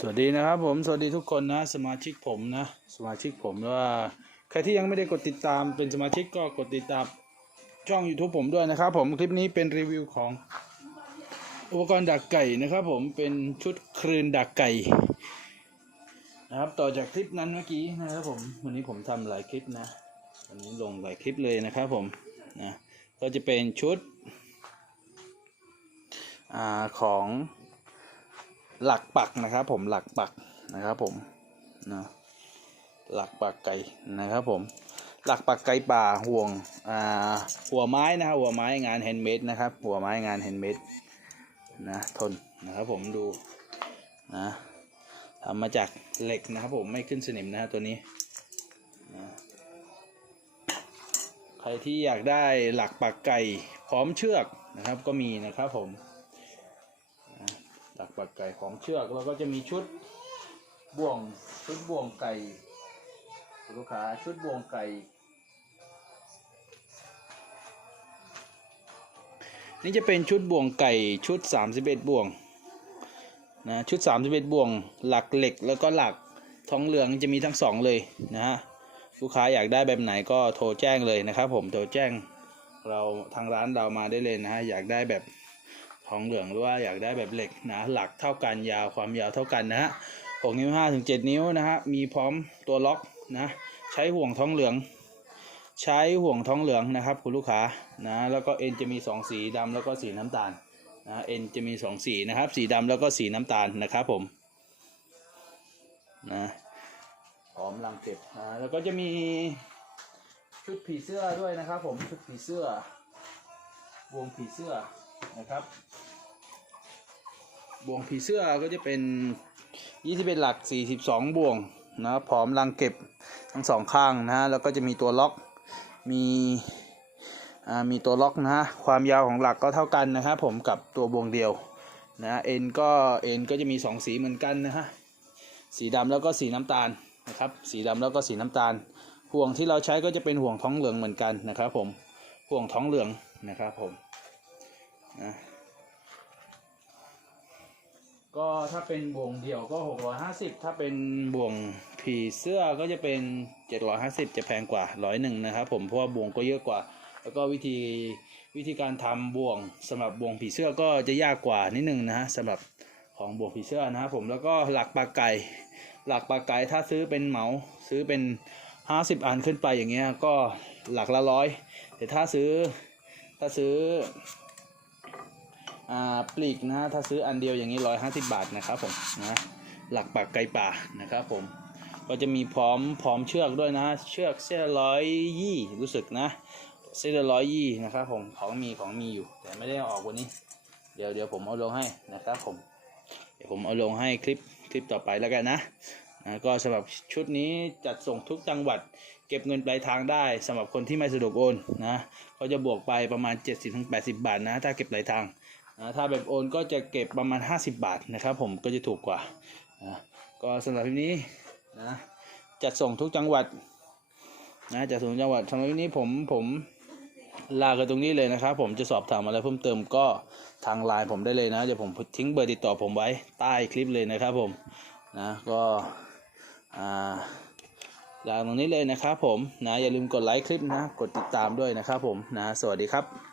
สวัสดีนะครับผมสวัสดีทุกคนนะสมาชิกผมนะสมาชิกผมว่าใครที่ยังไม่ได้กดติดตามเป็นสมาชิกก็กดติดตามช่อง YouTube ผมด้วยนะครับผมคลิปนี้เป็นรีวิวของอุปกรณ์ดักไก่นะครับผมเป็นชุดคลืนดักไก่นะครับต่อจากคลิปนั้นเมื่อกี้นะครับผมวันนี้ผมทำหลายคลิปนะวันนี้ลงหลายคลิปเลยนะครับผมนะก็จะเป็นชุดอของ หลักปักนะครับผมหลักปักนะครับผมนะหลักปักไก่นะครับผมหลักปักไก่ป่าห่วงอ่าหัวไม้นะครับหัวไม้งานแฮนด์เมดนะครับหัวไม้งานแฮนด์เมดนะทนนะครับผมดูนะทำมาจากเหล็กนะครับผมไม่ขึ้นสนิมนะฮะตัวนี้นะใครที่อยากได้หลักปักไก่พร้อมเชือกนะครับก็มีนะครับผม หลักปักไก่ของเชือกแล้วก็จะมีชุดบ่วงชุดบ่วงไก่คุณลูกค้าชุดบ่วงไก่ นี่จะเป็นชุดบ่วงไก่ชุด 31 บ่วงนะชุด 31 บ่วง หลักเหล็กแล้วก็หลักทองเหลืองจะมีทั้งสองเลยนะฮะลูกค้าอยากได้แบบไหนก็โทรแจ้งเลยนะครับผมโทรแจ้งเราทางร้านเรามาได้เลยนะฮะอยากได้แบบ องเหลืองหรือว่าอยากได้แบบเหล็กนะหลักเท่ากันยาวความยาวเท่ากันนะฮะ6นิ้ว5ถึง7นิ้วนะฮะมีพร้อมตัวล็อกนะใช้ห่วงทองเหลือง ใช้ห่วงทองเหลืองนะครับคุณลูกค้านะแล้วก็เอ็นจะมี 2 สีดำแล้วก็สีน้ำตาลนะเอ็นจะมี 2 สีนะครับสีดำแล้วก็สีน้ำตาลนะครับผมนะพร้อมลังเก็บนะแล้วก็จะมีชุดผีเสื้อด้วยนะครับผมชุดผีเสื้อวงผีเสื้อนะครับ บ่วงผีเสื้อก็จะเป็น21หลัก42บ่วงนะพร้อมรังเก็บทั้งสองข้างนะฮะแล้วก็จะมีตัวล็อกมีอ่ามีตัวล็อกนะฮะความยาวของหลักก็เท่ากันนะครับผมกับตัวบ่วงเดียวนะเอ็นก็เอ็นก็จะมี 2 สีเหมือนกันนะฮะสีดำแล้วก็สีน้ำตาลนะครับสีดำแล้วก็สีน้ำตาล ห่วงที่เราใช้ก็จะเป็นห่วงท้องเหลืองเหมือนกันนะครับผมห่วงท้องเหลืองนะครับผมนะ ก็ถ้าเป็นบ่วงเดี่ยวก็ 650 ถ้าเป็นบ่วงผีเสื้อก็จะเป็น 750 จะแพงกว่าร้อยหนึ่งนะครับผมเพราะว่าบ่วงก็เยอะกว่า แล้วก็วิธีวิธีการทำบ่วงสำหรับบ่วงผีเสื้อก็จะยากกว่านิดนึงนะฮะสำหรับของบ่วงผีเสื้อนะครับผมแล้วก็หลักปลาไก่ หลักปลาไก่ถ้าซื้อเป็นเหมาซื้อเป็น 50 อันขึ้นไปอย่างเงี้ยก็หลักละร้อยแต่ถ้าซื้อถ้าซื้อ ปลีกนะถ้าซื้ออันเดียวอย่างนี้ร้อยห้าสิบาทนะครับผมนะหลักปักไก่ป่านะครับผมก็จะมีพร้อมพร้อมเชือกด้วยนะเชือกเส้นร้อยยี่รู้สึกนะเส้นร้อยยี่นะครับผมของมีของมีอยู่ แต่ไม่ได้ออกวันนี้ เดี๋ยวเดี๋ยวผมเอาลงให้นะครับผมเดี๋ยวผมเอาลงให้คลิปคลิปต่อไปแล้วกันนะนะก็สำหรับชุดนี้จัดส่งทุกจังหวัด เก็บเงินปลายทางได้สำหรับคนที่ไม่สะดวกโอนนะก็จะบวกไปประมาณ 70-80 บาทนะ ถ้าเก็บปลายทาง ถ้าแบบโอนก็จะเก็บประมาณ 50 บาทนะครับผมก็จะถูกกว่านะก็สำหรับคลิปนี้นะจัดส่งทุกจังหวัดนะจัดส่งจังหวัดสำหรับคลิปนี้ผมผมลากันตรงนี้เลยนะครับ ผมจะสอบถามอะไรเพิ่มเติมก็ทางไลน์ผมได้เลยนะเดี๋ยวผมทิ้งเบอร์ติดต่อผมไว้ใต้คลิปเลยนะครับผมนะก็อ่าลาตรงนี้เลยนะครับผมนะอย่าลืมกดไลค์คลิปนะ กดติดตามด้วยนะครับผมนะ สวัสดีครับ